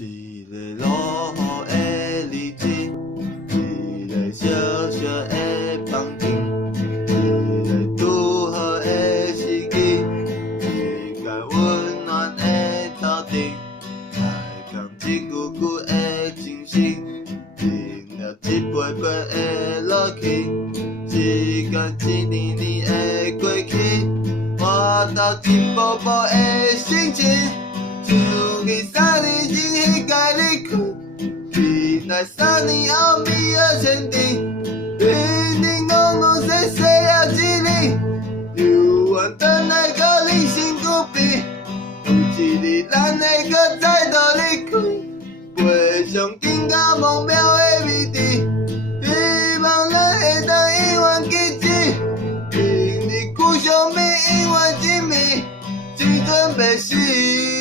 一个落雨的日子，一个小小的房间，一个拄好的时机，一块温暖的土地，来讲一句句的真心，饮了一杯杯的落去，时间一年年的过去，我头一步步的心情。想起3年前迄个离开，原来3年后美好前程，平平安安细细了一年，犹原等待搁人生久变，有一日咱会搁再度离开，飞上更加梦妙的美地，希望咱会当永远记住，明日久上面永远珍味，青春袂死。